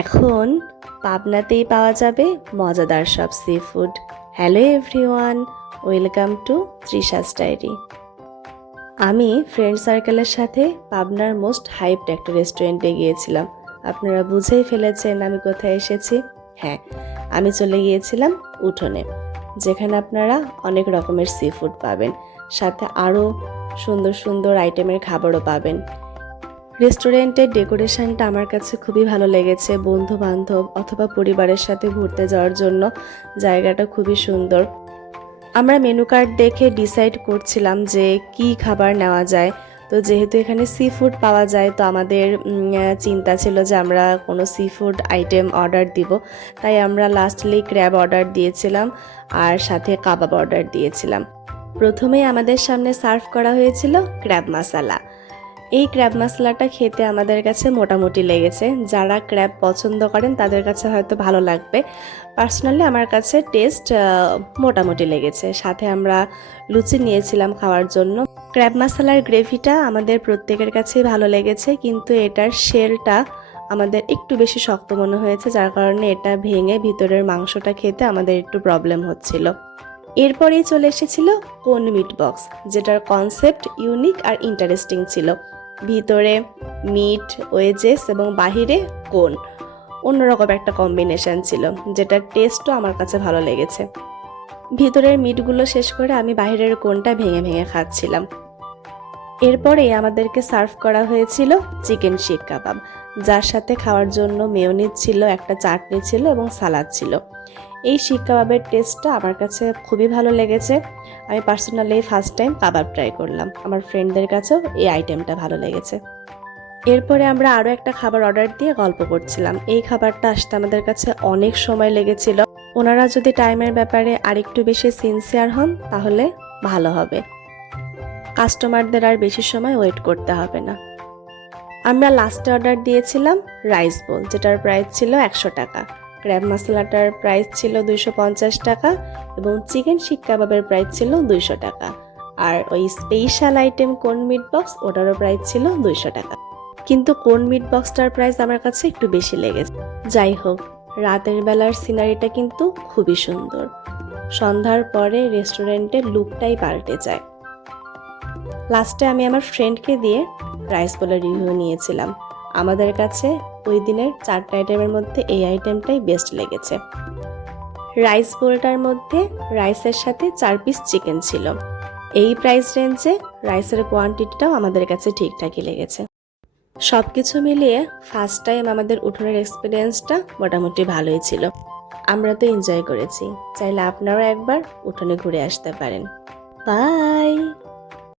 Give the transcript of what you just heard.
এখন পাবনাতেই পাওয়া যাবে মজাদার সব sea food. Hello everyone, welcome to Trisha's diary. আমি ফ্রেন্ড সার্কেলের সাথে পাবনার মোস্ট হাইপড একটা রেস্টুরেন্টে গিয়েছিলাম। আপনারা বুঝেই ফেলেছেন আমি কোথায় এসেছি। হ্যাঁ, আমি চলে গিয়েছিলাম উঠোনে, যেখানে আপনারা অনেক রকমের সি ফুড পাবেন, সাথে আরও সুন্দর সুন্দর আইটেমের খাবারও পাবেন। রেস্টুরেন্টের ডেকোরেশনটা আমার কাছে খুবই ভালো লেগেছে। বন্ধু বান্ধব অথবা পরিবারের সাথে ঘুরতে যাওয়ার জন্য জায়গাটা খুবই সুন্দর। আমরা মেনু কার্ড দেখে ডিসাইড করছিলাম যে কি খাবার নেওয়া যায়। তো যেহেতু এখানে সি ফুড পাওয়া যায়, তো আমাদের চিন্তা ছিল যে আমরা কোনো সি ফুড আইটেম অর্ডার দিব। তাই আমরা লাস্টলি ক্র্যাব অর্ডার দিয়েছিলাম আর সাথে কাবাব অর্ডার দিয়েছিলাম। প্রথমেই আমাদের সামনে সার্ভ করা হয়েছিল ক্র্যাব মশালা। এই ক্র্যাব মশলাটা খেতে আমাদের কাছে মোটামুটি লেগেছে। যারা ক্র্যাব পছন্দ করেন তাদের কাছে হয়তো ভালো লাগবে। পার্সোনালি আমার কাছে টেস্ট মোটামুটি লেগেছে। সাথে আমরা লুচি নিয়েছিলাম খাওয়ার জন্য। ক্র্যাব মশলার গ্রেভিটা আমাদের প্রত্যেকের কাছেই ভালো লেগেছে, কিন্তু এটার শেলটা আমাদের একটু বেশি শক্ত মনে হয়েছে, যার কারণে এটা ভেঙে ভিতরের মাংসটা খেতে আমাদের একটু প্রবলেম হচ্ছিল। এরপরেই চলে এসেছিল কোন মিট বক্স, যেটার কনসেপ্ট ইউনিক আর ইন্টারেস্টিং ছিল। ভিতরে মিট ওয়েজেস এবং বাহিরে কোন, অন্যরকম একটা কম্বিনেশন ছিল, যেটার টেস্টও আমার কাছে ভালো লেগেছে। ভিতরের মিটগুলো শেষ করে আমি বাহিরের কোনটা ভেঙে ভেঙে খাচ্ছিলাম। এরপরে আমাদেরকে সার্ভ করা হয়েছিল চিকেন শিক কাবাব, যার সাথে খাওয়ার জন্য মেয়োনিজ ছিল, একটা চাটনি ছিল এবং সালাদ ছিল। এই শিক কাবাবের টেস্টটা আমার কাছে খুবই ভালো লেগেছে। আমি পার্সোনালি ফার্স্ট টাইম কাবাব ট্রাই করলাম। আমার ফ্রেন্ডদের কাছেও এই আইটেমটা ভালো লেগেছে। এরপরে আমরা আরও একটা খাবার অর্ডার দিয়ে গল্প করছিলাম। এই খাবারটা আসতে আমাদের কাছে অনেক সময় লেগেছিল। ওনারা যদি টাইমের ব্যাপারে আরেকটু বেশি সিনসিয়ার হন তাহলে ভালো হবে। কাস্টমারদের আর বেশি সময় ওয়েট করতে হবে না। আমরা লাস্টে অর্ডার দিয়েছিলাম রাইস বোল, যেটার প্রাইস ছিল 100 টাকা। ক্র্যাব মশলাটার প্রাইস ছিল 250 টাকা এবং চিকেন শিক কাবাবের প্রাইস ছিল 200 টাকা। আর ওই স্পেশাল আইটেম কোন মিট বক্স, ওটারও প্রাইস ছিল 200 টাকা। কিন্তু কোন মিট বক্সটার প্রাইস আমার কাছে একটু বেশি লেগেছে। যাই হোক, রাতের বেলার সিনারিটা কিন্তু খুবই সুন্দর। সন্ধ্যার পরে রেস্টুরেন্টের লুকটাই পাল্টে যায়। লাস্টে আমি আমার ফ্রেন্ডকে দিয়ে রাইস বোলের রিভিউ নিয়েছিলাম। আমাদের কাছে ওই দিনের 4টা আইটেমের মধ্যে এই আইটেমটাই বেস্ট লেগেছে। রাইস বোলটার মধ্যে রাইসের সাথে 4 পিস চিকেন ছিল। এই প্রাইস রেঞ্জে রাইসের কোয়ান্টিটিটাও আমাদের কাছে ঠিকঠাকই লেগেছে। সব কিছু মিলিয়ে ফার্স্ট টাইম আমাদের উঠোনের এক্সপিরিয়েন্সটা মোটামুটি ভালোই ছিল। আমরা তো এনজয় করেছি। চাইলে আপনারাও একবার উঠোনে ঘুরে আসতে পারেন। বাই।